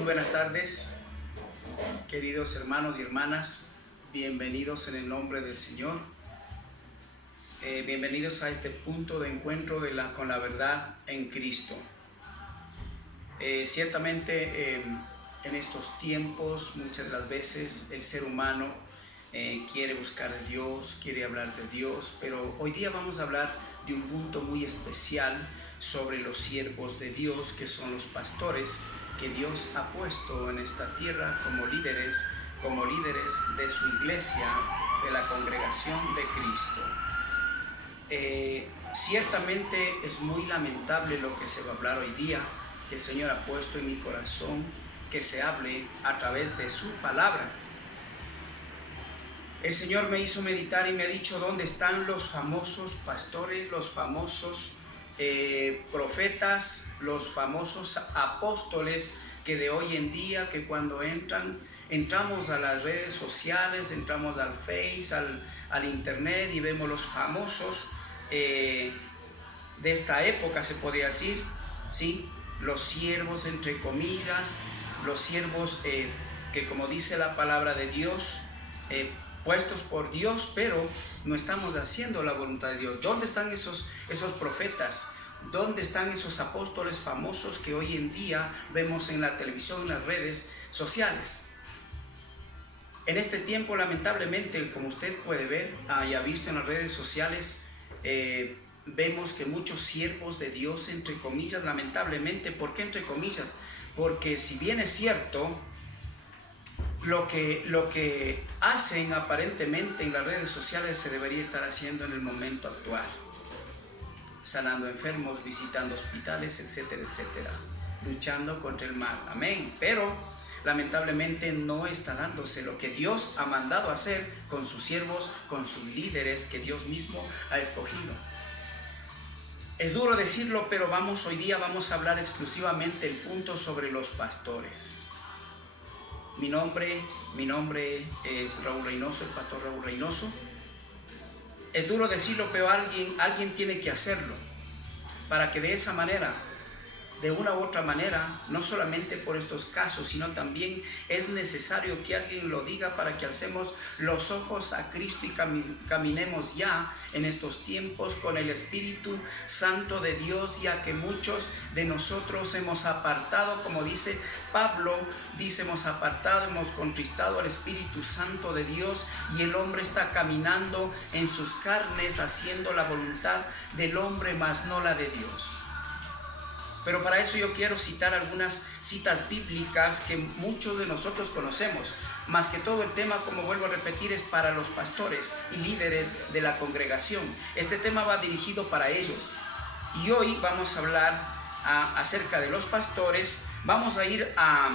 Muy buenas tardes, queridos hermanos y hermanas, bienvenidos en el nombre del Señor. Bienvenidos a este punto de encuentro con la verdad en Cristo. Ciertamente en estos tiempos muchas de las veces el ser humano quiere buscar a Dios, quiere hablar de Dios, pero hoy día vamos a hablar de un punto muy especial sobre los siervos de Dios, que son los pastores que Dios ha puesto en esta tierra como líderes de su iglesia, de la congregación de Cristo. Ciertamente es muy lamentable lo que se va a hablar hoy día, que el Señor ha puesto en mi corazón que se hable a través de su palabra. El Señor me hizo meditar y me ha dicho: ¿dónde están los famosos pastores, los famosos profetas, los famosos apóstoles que de hoy en día, que cuando entramos a las redes sociales, entramos al Face, al Internet y vemos los famosos de esta época, se podría decir, ¿sí? Los siervos, entre comillas, los siervos que, como dice la palabra de Dios, puestos por Dios, pero no estamos haciendo la voluntad de Dios. ¿Dónde están esos profetas? ¿Dónde están esos apóstoles famosos que hoy en día vemos en la televisión, en las redes sociales? En este tiempo, lamentablemente, como usted puede ver y ha visto en las redes sociales, vemos que muchos siervos de Dios, entre comillas, lamentablemente, ¿por qué entre comillas? Porque si bien es cierto, lo que hacen aparentemente en las redes sociales se debería estar haciendo en el momento actual, sanando enfermos, visitando hospitales, etcétera, etcétera, luchando contra el mal, amén. Pero lamentablemente no está dándose lo que Dios ha mandado hacer con sus siervos, con sus líderes que Dios mismo ha escogido. Es duro decirlo, pero hoy día vamos a hablar exclusivamente el punto sobre los pastores. Mi nombre es Raúl Reynoso, el pastor Raúl Reynoso. Es duro decirlo, pero alguien tiene que hacerlo, para que de esa manera, de una u otra manera, no solamente por estos casos, sino también es necesario que alguien lo diga para que alcemos los ojos a Cristo y caminemos ya en estos tiempos con el Espíritu Santo de Dios, ya que muchos de nosotros hemos apartado, como dice Pablo, hemos apartado, hemos contristado al Espíritu Santo de Dios, y el hombre está caminando en sus carnes, haciendo la voluntad del hombre, mas no la de Dios. Pero para eso yo quiero citar algunas citas bíblicas que muchos de nosotros conocemos. Más que todo, el tema, como vuelvo a repetir, es para los pastores y líderes de la congregación. Este tema va dirigido para ellos. Y hoy vamos a hablar acerca de los pastores. Vamos a ir a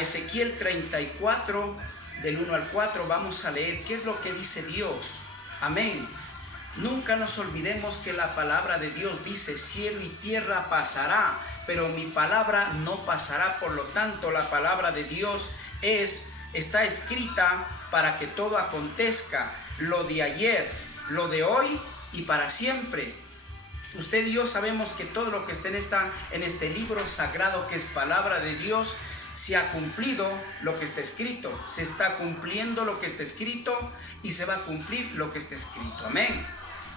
Ezequiel 34, del 1 al 4. Vamos a leer qué es lo que dice Dios. Amén. Nunca nos olvidemos que la palabra de Dios dice: cielo y tierra pasará, pero mi palabra no pasará. Por lo tanto, la palabra de Dios está escrita para que todo acontezca, lo de ayer, lo de hoy y para siempre. Usted y yo sabemos que todo lo que está en este libro sagrado, que es palabra de Dios, se ha cumplido lo que está escrito, se está cumpliendo lo que está escrito y se va a cumplir lo que está escrito. Amén.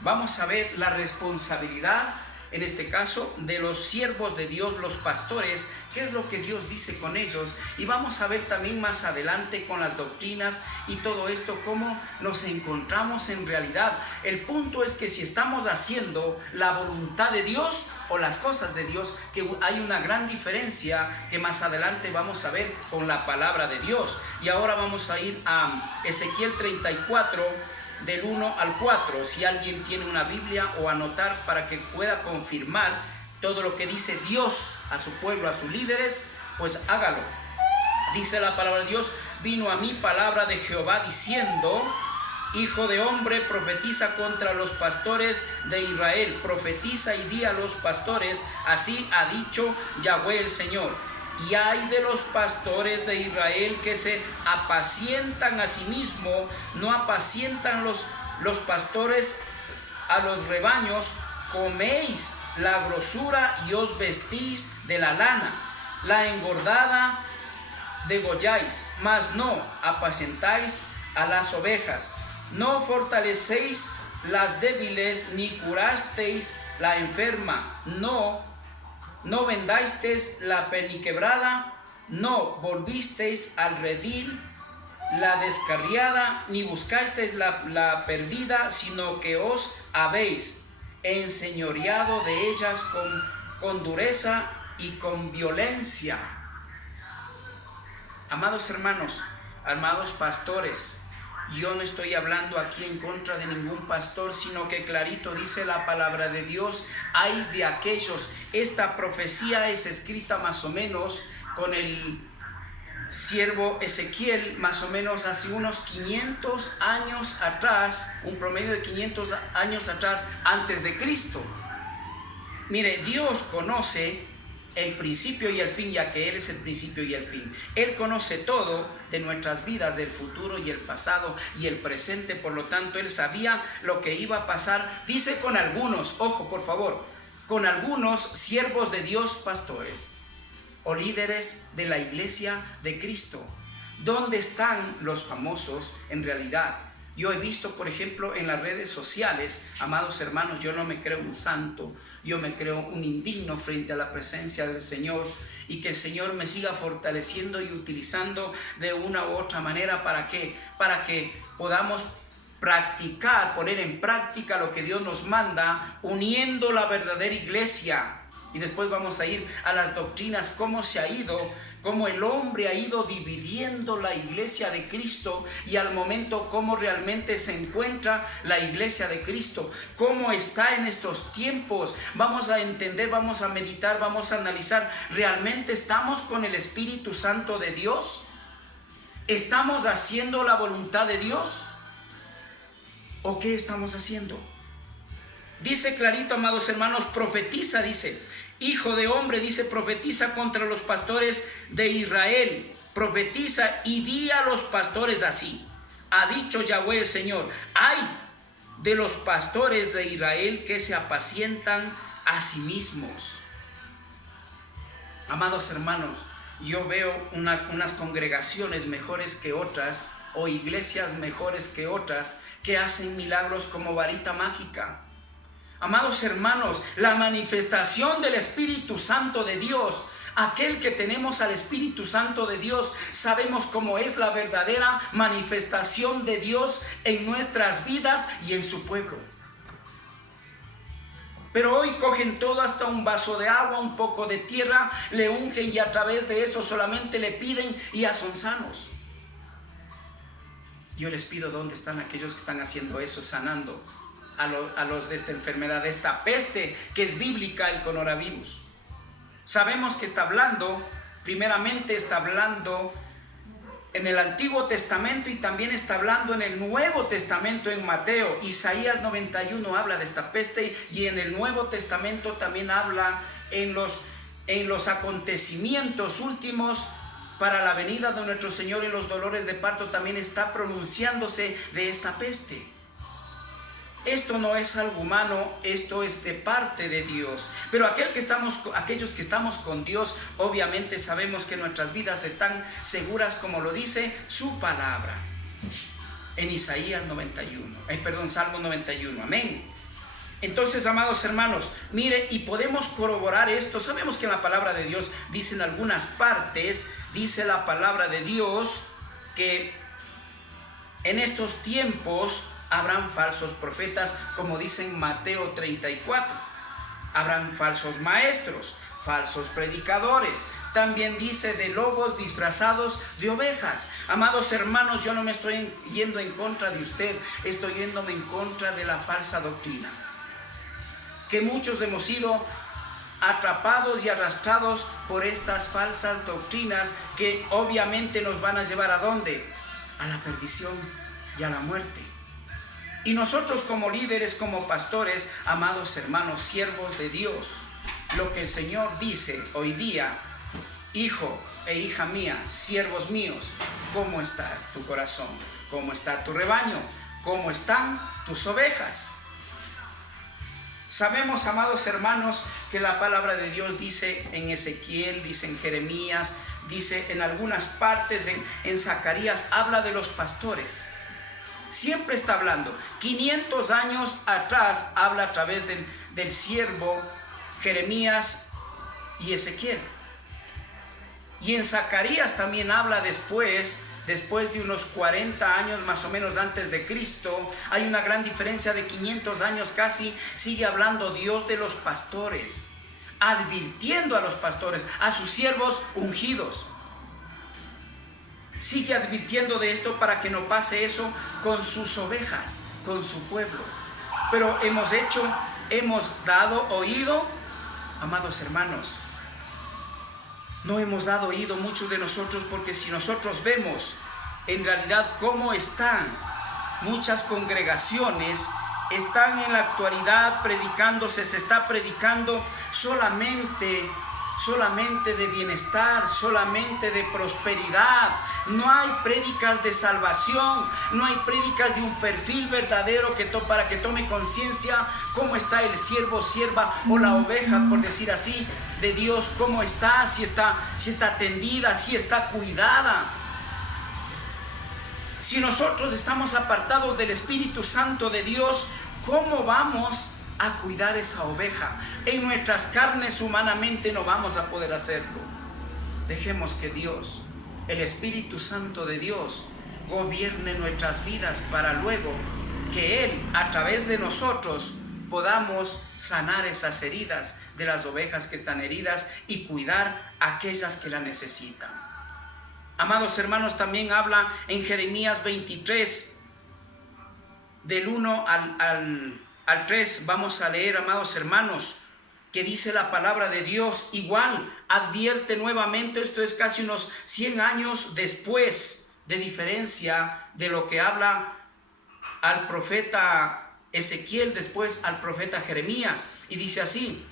Vamos a ver la responsabilidad, en este caso, de los siervos de Dios, los pastores, qué es lo que Dios dice con ellos. Y vamos a ver también más adelante con las doctrinas y todo esto, cómo nos encontramos en realidad. El punto es que si estamos haciendo la voluntad de Dios o las cosas de Dios, que hay una gran diferencia que más adelante vamos a ver con la palabra de Dios. Y ahora vamos a ir a Ezequiel 34, del 1 al 4, si alguien tiene una Biblia, o anotar para que pueda confirmar todo lo que dice Dios a su pueblo, a sus líderes, pues hágalo. Dice la palabra de Dios: vino a mí palabra de Jehová diciendo: hijo de hombre, profetiza contra los pastores de Israel, profetiza y di a los pastores: así ha dicho Yahweh el Señor. Y hay de los pastores de Israel que se apacientan a sí mismos, no apacientan los pastores a los rebaños. Coméis la grosura y os vestís de la lana. la engordada degolláis, mas no apacentáis a las ovejas. No fortalecéis las débiles, ni curasteis la enferma. No vendasteis la peniquebrada, no volvisteis al redil la descarriada, ni buscasteis la perdida, sino que os habéis enseñoreado de ellas con dureza y con violencia. Amados hermanos, amados pastores, yo no estoy hablando aquí en contra de ningún pastor, sino que clarito dice la palabra de Dios, hay de aquellos. Esta profecía es escrita más o menos con el siervo Ezequiel, más o menos hace unos 500 años atrás, un promedio de 500 años atrás, antes de Cristo. Mire, Dios conoce el principio y el fin, ya que Él es el principio y el fin. Él conoce todo de nuestras vidas, del futuro y el pasado y el presente. Por lo tanto, Él sabía lo que iba a pasar. Dice con algunos, ojo por favor, con algunos siervos de Dios, pastores o líderes de la iglesia de Cristo. ¿Dónde están los famosos en realidad? Yo he visto, por ejemplo, en las redes sociales, amados hermanos, yo no me creo un santo, yo me creo un indigno frente a la presencia del Señor, y que el Señor me siga fortaleciendo y utilizando de una u otra manera. ¿Para qué? Para que podamos practicar, poner en práctica lo que Dios nos manda, uniendo la verdadera iglesia. Y después vamos a ir a las doctrinas, cómo se ha ido, cómo el hombre ha ido dividiendo la iglesia de Cristo, y al momento cómo realmente se encuentra la iglesia de Cristo, cómo está en estos tiempos. Vamos a entender, vamos a meditar, vamos a analizar. ¿Realmente estamos con el Espíritu Santo de Dios? ¿Estamos haciendo la voluntad de Dios? ¿O qué estamos haciendo? Dice clarito, amados hermanos, profetiza, dice, hijo de hombre, dice, profetiza contra los pastores de Israel. Profetiza y di a los pastores así: ha dicho Yahweh el Señor, ay de los pastores de Israel que se apacientan a sí mismos. Amados hermanos, yo veo unas congregaciones mejores que otras, o iglesias mejores que otras, que hacen milagros como varita mágica. Amados hermanos, la manifestación del Espíritu Santo de Dios, aquel que tenemos al Espíritu Santo de Dios, sabemos cómo es la verdadera manifestación de Dios en nuestras vidas y en su pueblo. Pero hoy cogen todo, hasta un vaso de agua, un poco de tierra, le ungen y a través de eso solamente le piden y ya son sanos. Yo les pido, ¿dónde están aquellos que están haciendo eso, sanando a los de esta enfermedad, de esta peste que es bíblica, el coronavirus? Sabemos que está hablando, primeramente está hablando en el Antiguo Testamento y también está hablando en el Nuevo Testamento en Mateo. Isaías 91 habla de esta peste, y en el Nuevo Testamento también habla en los acontecimientos últimos para la venida de nuestro Señor, en los dolores de parto, también está pronunciándose de esta peste. Esto no es algo humano, esto es de parte de Dios. Pero aquellos que estamos con Dios, obviamente sabemos que nuestras vidas están seguras, como lo dice su palabra en Isaías 91, Salmo 91, amén. Entonces, amados hermanos, mire, y podemos corroborar esto. Sabemos que en la palabra de Dios dice en algunas partes, dice la palabra de Dios que en estos tiempos habrán falsos profetas, como dice en Mateo 34. Habrán falsos maestros, falsos predicadores. También dice de lobos disfrazados de ovejas. Amados hermanos, yo no me estoy yendo en contra de usted, estoy yéndome en contra de la falsa doctrina. Que muchos hemos sido atrapados y arrastrados por estas falsas doctrinas, que obviamente nos van a llevar ¿a dónde? A la perdición y a la muerte. Y nosotros como líderes, como pastores, amados hermanos, siervos de Dios, lo que el Señor dice hoy día: hijo e hija mía, siervos míos, ¿cómo está tu corazón? ¿Cómo está tu rebaño? ¿Cómo están tus ovejas? Sabemos, amados hermanos, que la palabra de Dios dice en Ezequiel, dice en Jeremías, dice en algunas partes, en Zacarías, habla de los pastores. Siempre está hablando. 500 años atrás habla a través del siervo Jeremías y Ezequiel. Y en Zacarías también habla después de unos 40 años más o menos antes de Cristo. Hay una gran diferencia de 500 años casi. Sigue hablando Dios de los pastores, advirtiendo a los pastores, a sus siervos ungidos. Sigue advirtiendo de esto para que no pase eso con sus ovejas, con su pueblo. Pero hemos dado oído, amados hermanos, no hemos dado oído muchos de nosotros, porque si nosotros vemos en realidad cómo están muchas congregaciones, están en la actualidad predicándose, se está predicando solamente de bienestar, solamente de prosperidad. No hay prédicas de salvación, no hay prédicas de un perfil verdadero para que tome conciencia cómo está el siervo, sierva o la oveja, por decir así, de Dios, cómo está, si está atendida, si está cuidada. Si nosotros estamos apartados del Espíritu Santo de Dios, ¿cómo vamos a cuidar esa oveja? En nuestras carnes humanamente no vamos a poder hacerlo. Dejemos que Dios, el Espíritu Santo de Dios, gobierne nuestras vidas para luego que Él, a través de nosotros, podamos sanar esas heridas de las ovejas que están heridas y cuidar a aquellas que la necesitan. Amados hermanos, también habla en Jeremías 23, del 1 al 3, vamos a leer, amados hermanos, que dice la palabra de Dios. Igual advierte nuevamente, esto es casi unos 100 años después de diferencia de lo que habla al profeta Ezequiel, después al profeta Jeremías, y dice así: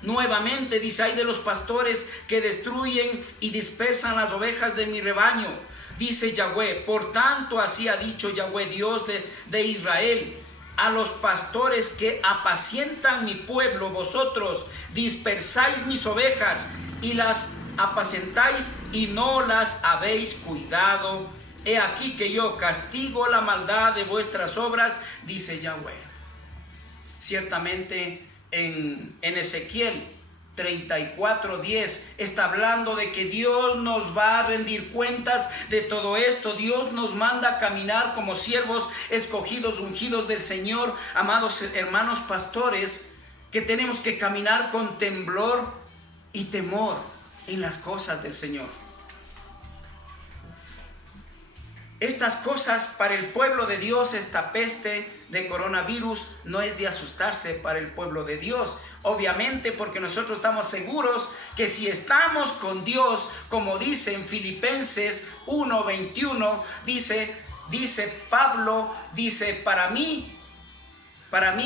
nuevamente dice, ay de los pastores que destruyen y dispersan las ovejas de mi rebaño, dice Yahweh. Por tanto, así ha dicho Yahweh, Dios de Israel, a los pastores que apacientan mi pueblo, vosotros dispersáis mis ovejas y las apacentáis y no las habéis cuidado. He aquí que yo castigo la maldad de vuestras obras, dice Yahweh. Ciertamente en Ezequiel 34:10 está hablando de que Dios nos va a rendir cuentas de todo esto. Dios nos manda a caminar como siervos escogidos, ungidos del Señor. Amados hermanos pastores, que tenemos que caminar con temblor y temor en las cosas del Señor. Estas cosas para el pueblo de Dios, esta peste de coronavirus, no es de asustarse para el pueblo de Dios. Obviamente, porque nosotros estamos seguros que si estamos con Dios, como dice en Filipenses 1:21, dice Pablo, dice, para mí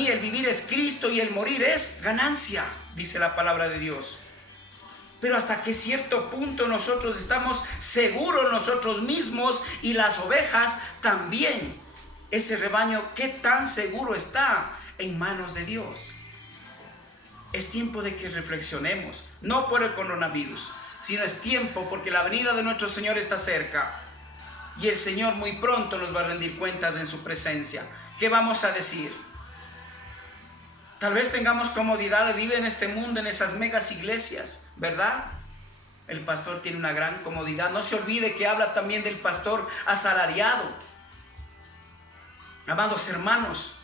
el vivir es Cristo y el morir es ganancia, dice la palabra de Dios. Pero hasta que cierto punto nosotros estamos seguros nosotros mismos, y las ovejas también. Ese rebaño, ¿qué tan seguro está en manos de Dios? Es tiempo de que reflexionemos, no por el coronavirus, sino es tiempo porque la venida de nuestro Señor está cerca. Y el Señor muy pronto nos va a rendir cuentas en su presencia. ¿Qué vamos a decir? Tal vez tengamos comodidad de vida en este mundo, en esas megas iglesias, ¿verdad? El pastor tiene una gran comodidad. No se olvide que habla también del pastor asalariado. Amados hermanos,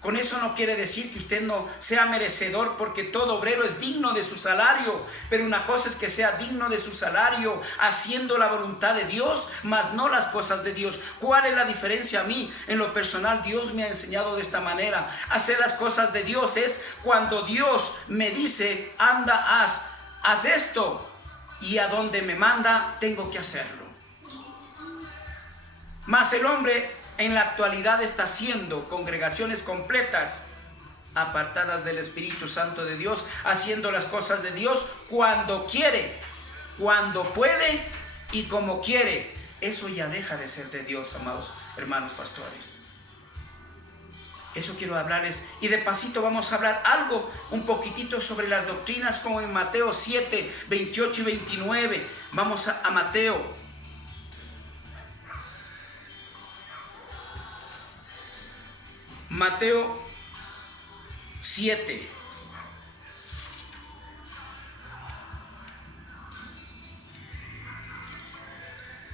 con eso no quiere decir que usted no sea merecedor, porque todo obrero es digno de su salario. Pero una cosa es que sea digno de su salario haciendo la voluntad de Dios, mas no las cosas de Dios. ¿Cuál es la diferencia a mí? En lo personal, Dios me ha enseñado de esta manera. Hacer las cosas de Dios es cuando Dios me dice, anda, haz esto. Y a donde me manda, tengo que hacerlo. Mas el hombre en la actualidad está haciendo congregaciones completas apartadas del Espíritu Santo de Dios, haciendo las cosas de Dios cuando quiere, cuando puede y como quiere. Eso ya deja de ser de Dios, amados hermanos pastores. Eso quiero hablarles. Y de pasito vamos a hablar algo, un poquitito sobre las doctrinas, como en Mateo 7, 28 y 29. Vamos a Mateo. Mateo 7.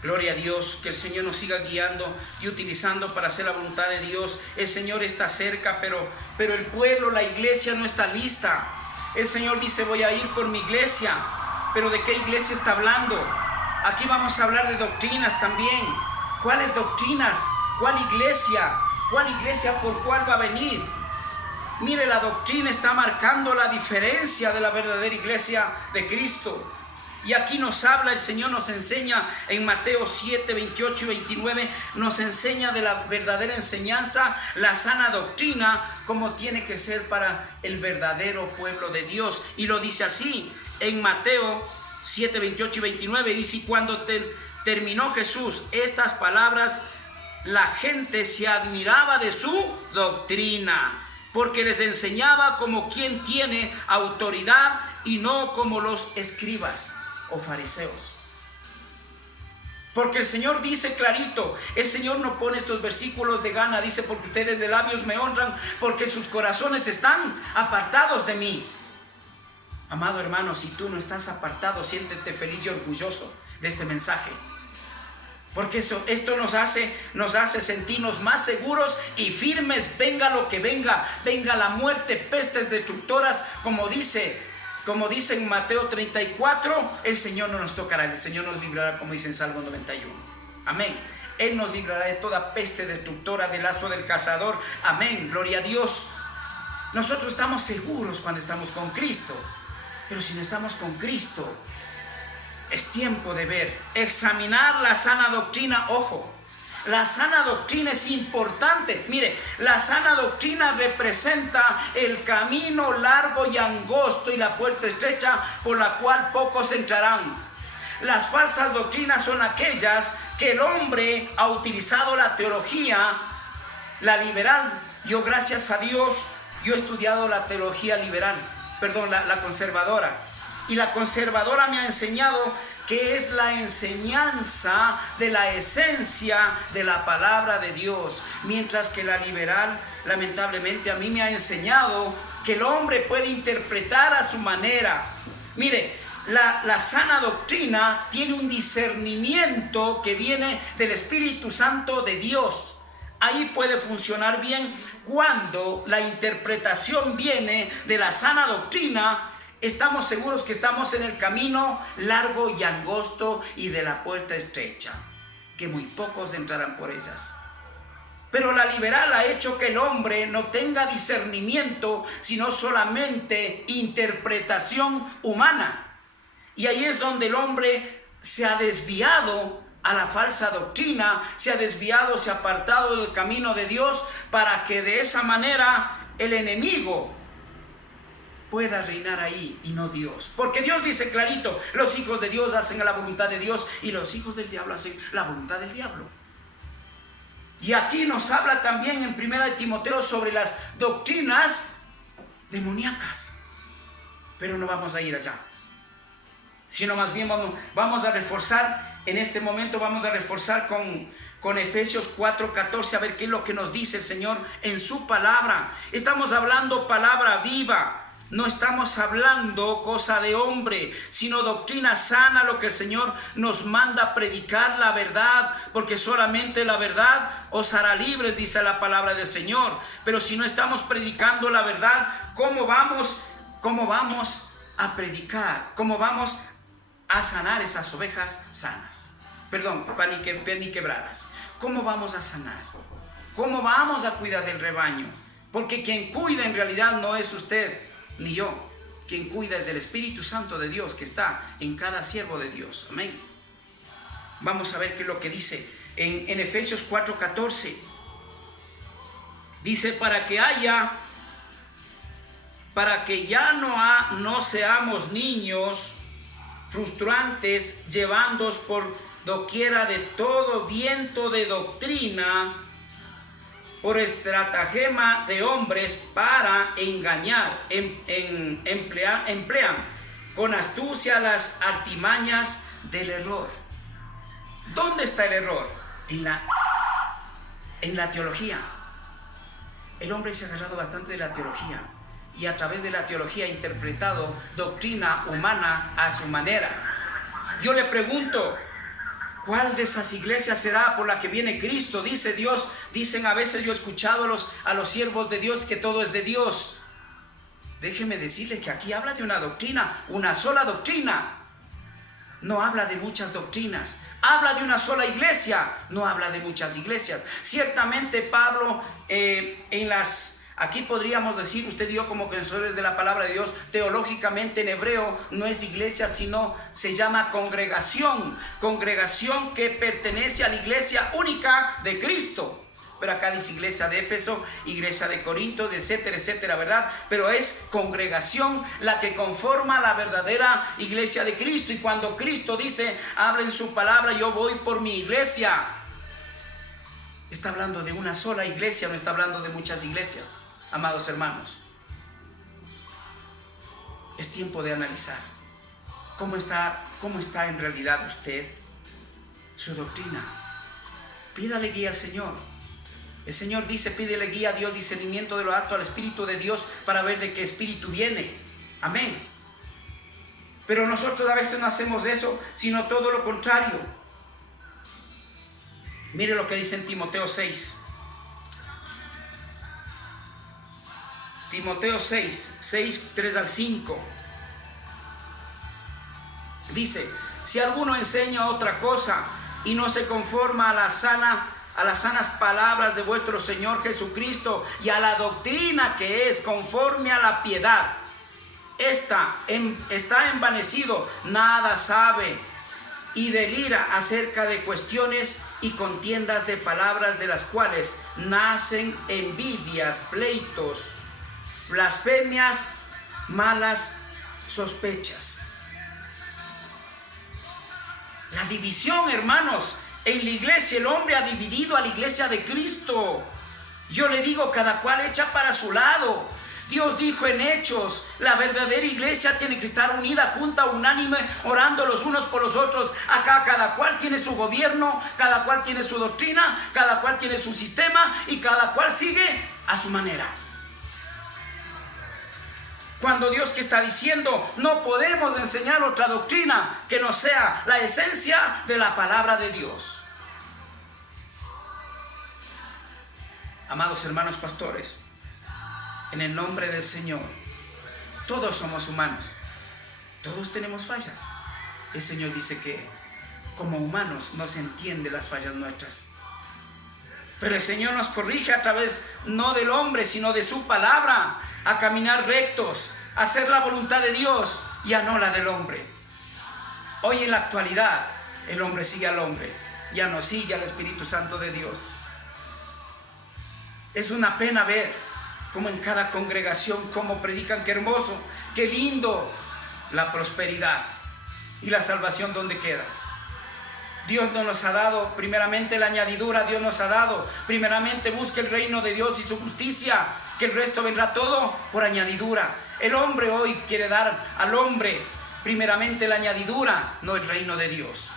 Gloria a Dios, que el Señor nos siga guiando y utilizando para hacer la voluntad de Dios. El Señor está cerca, pero el pueblo, la iglesia no está lista. El Señor dice, voy a ir por mi iglesia. Pero ¿de qué iglesia está hablando? Aquí vamos a hablar de doctrinas también. ¿Cuáles doctrinas? ¿Cuál iglesia? ¿Cuál iglesia por cuál va a venir? Mire, la doctrina está marcando la diferencia de la verdadera iglesia de Cristo. Y aquí nos habla, el Señor nos enseña en Mateo 7, 28 y 29, nos enseña de la verdadera enseñanza, la sana doctrina, como tiene que ser para el verdadero pueblo de Dios. Y lo dice así, en Mateo 7, 28 y 29, dice, y cuando terminó Jesús estas palabras, la gente se admiraba de su doctrina, porque les enseñaba como quien tiene autoridad y no como los escribas o fariseos. Porque el Señor dice clarito, el Señor no pone estos versículos de gana, dice, porque ustedes de labios me honran, porque sus corazones están apartados de mí. Amado hermano, si tú no estás apartado, siéntete feliz y orgulloso de este mensaje. Porque esto nos hace sentirnos más seguros y firmes, venga lo que venga, venga la muerte, pestes destructoras, como dice en Mateo 34, el Señor no nos tocará, el Señor nos librará, como dice en Salmo 91. Amén. Él nos librará de toda peste destructora, del lazo del cazador. Amén. Gloria a Dios. Nosotros estamos seguros cuando estamos con Cristo. Pero si no estamos con Cristo, es tiempo de ver, examinar la sana doctrina. Ojo, la sana doctrina es importante. Mire, la sana doctrina representa el camino largo y angosto y la puerta estrecha por la cual pocos entrarán. Las falsas doctrinas son aquellas que el hombre ha utilizado la teología, la liberal. Yo, gracias a Dios, yo he estudiado la teología liberal, la conservadora. Y la conservadora me ha enseñado que es la enseñanza de la esencia de la palabra de Dios. Mientras que la liberal, lamentablemente, a mí me ha enseñado que el hombre puede interpretar a su manera. Mire, la sana doctrina tiene un discernimiento que viene del Espíritu Santo de Dios. Ahí puede funcionar bien cuando la interpretación viene de la sana doctrina. Estamos seguros que estamos en el camino largo y angosto y de la puerta estrecha, que muy pocos entrarán por ellas. Pero la liberal ha hecho que el hombre no tenga discernimiento, sino solamente interpretación humana. Y ahí es donde el hombre se ha desviado a la falsa doctrina, se ha desviado, se ha apartado del camino de Dios, para que de esa manera el enemigo pueda reinar ahí y no Dios. Porque Dios dice clarito, los hijos de Dios hacen la voluntad de Dios y los hijos del diablo hacen la voluntad del diablo. Y aquí nos habla también en 1 Timoteo sobre las doctrinas demoníacas. Pero no vamos a ir allá, sino más bien vamos a reforzar, en este momento vamos a reforzar con Efesios 4:14, a ver qué es lo que nos dice el Señor en su palabra. Estamos hablando palabra viva. No estamos hablando cosa de hombre, sino doctrina sana, lo que el Señor nos manda a predicar, la verdad, porque solamente la verdad os hará libres, dice la palabra del Señor. Pero si no estamos predicando la verdad, ¿cómo vamos a predicar? ¿Cómo vamos a sanar esas ovejas sanas? Ni quebradas. ¿Cómo vamos a sanar? ¿Cómo vamos a cuidar del rebaño? Porque quien cuida en realidad no es usted ni yo. Quien cuida es el Espíritu Santo de Dios que está en cada siervo de Dios. Amén. Vamos a ver qué es lo que dice en Efesios 4:14. Dice, para que ya no seamos niños frustrantes, llevándoos por doquiera de todo viento de doctrina, por estratagema de hombres para engañar, emplean con astucia las artimañas del error. ¿Dónde está el error? En la teología. El hombre se ha agarrado bastante de la teología y a través de la teología ha interpretado doctrina humana a su manera. Yo le pregunto, ¿cuál de esas iglesias será por la que viene Cristo? Dice Dios. Dicen a veces, yo he escuchado a los siervos de Dios que todo es de Dios. Déjeme decirle que aquí habla de una doctrina, una sola doctrina. No habla de muchas doctrinas. Habla de una sola iglesia, no habla de muchas iglesias. Ciertamente Pablo aquí podríamos decir, usted y yo como conocedores de la palabra de Dios, teológicamente en hebreo no es iglesia, sino se llama congregación. Congregación que pertenece a la iglesia única de Cristo. Pero acá dice iglesia de Éfeso, iglesia de Corinto, etcétera, etcétera, ¿verdad? Pero es congregación la que conforma la verdadera iglesia de Cristo. Y cuando Cristo dice, habla en su palabra, yo voy por mi iglesia, está hablando de una sola iglesia, no está hablando de muchas iglesias, amados hermanos. Es tiempo de analizar cómo está en realidad usted, su doctrina. Pídale guía al Señor. El Señor dice, pídele guía a Dios, discernimiento de lo alto al Espíritu de Dios para ver de qué espíritu viene. Amén. Pero nosotros a veces no hacemos eso, sino todo lo contrario. Mire lo que dice en Timoteo 6. Timoteo 6, 3 al 5. Dice, si alguno enseña otra cosa y no se conforma a las sanas palabras de vuestro Señor Jesucristo y a la doctrina que es conforme a la piedad, está envanecido, nada sabe y delira acerca de cuestiones y contiendas de palabras, de las cuales nacen envidias, pleitos, blasfemias, malas sospechas. La división, hermanos. En la iglesia el hombre ha dividido a la iglesia de Cristo. Yo le digo, cada cual echa para su lado. Dios dijo en Hechos, la verdadera iglesia tiene que estar unida, junta, unánime, orando los unos por los otros. Acá cada cual tiene su gobierno, cada cual tiene su doctrina, cada cual tiene su sistema y cada cual sigue a su manera. Cuando Dios que está diciendo, no podemos enseñar otra doctrina que no sea la esencia de la palabra de Dios. Amados hermanos pastores, en el nombre del Señor, todos somos humanos, todos tenemos fallas. El Señor dice que como humanos no se entienden las fallas nuestras. Pero el Señor nos corrige a través no del hombre, sino de su palabra, a caminar rectos, a hacer la voluntad de Dios y a no la del hombre. Hoy en la actualidad, el hombre sigue al hombre, ya no sigue al Espíritu Santo de Dios. Es una pena ver cómo en cada congregación, cómo predican, qué hermoso, qué lindo la prosperidad y la salvación donde queda. Dios no nos ha dado primeramente la añadidura, Dios nos ha dado primeramente busque el reino de Dios y su justicia, que el resto vendrá todo por añadidura. El hombre hoy quiere dar al hombre primeramente la añadidura, no el reino de Dios.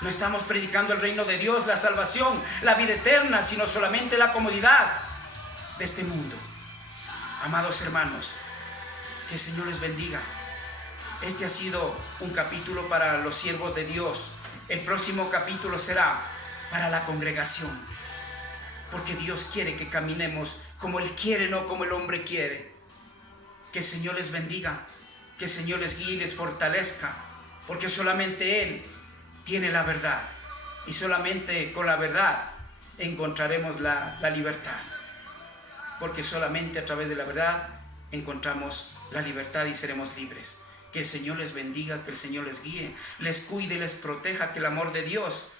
No estamos predicando el reino de Dios, la salvación, la vida eterna, sino solamente la comodidad de este mundo. Amados hermanos, que el Señor les bendiga. Este ha sido un capítulo para los siervos de Dios. El próximo capítulo será para la congregación, porque Dios quiere que caminemos como Él quiere, no como el hombre quiere. Que el Señor les bendiga, que el Señor les guíe y les fortalezca, porque solamente Él tiene la verdad y solamente con la verdad encontraremos la libertad, porque solamente a través de la verdad encontramos la libertad y seremos libres. Que el Señor les bendiga, que el Señor les guíe, les cuide, les proteja, que el amor de Dios,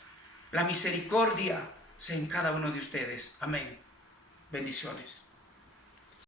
la misericordia sea en cada uno de ustedes. Amén. Bendiciones.